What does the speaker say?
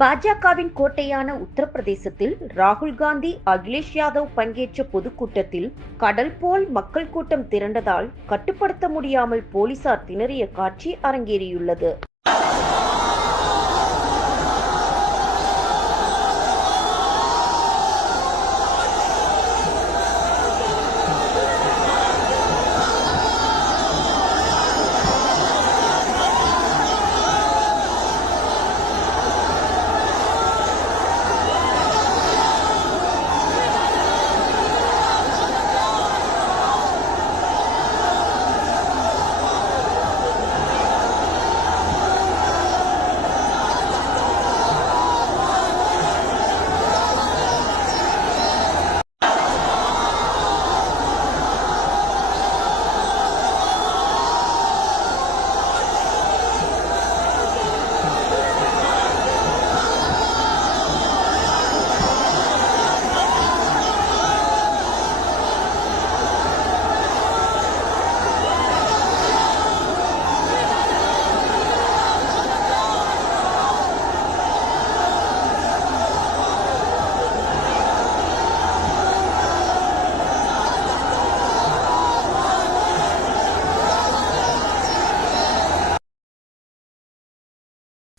பாஜகவின் கோட்டையான உத்தரப்பிரதேசத்தில் ராகுல் காந்தி அகிலேஷ் யாதவ் பங்கேற்ற பொதுக்கூட்டத்தில் கடல் போல் மக்கள் கூட்டம் திரண்டதால் கட்டுப்படுத்த முடியாமல் போலீசார் திணறிய காட்சி அரங்கேறியுள்ளது.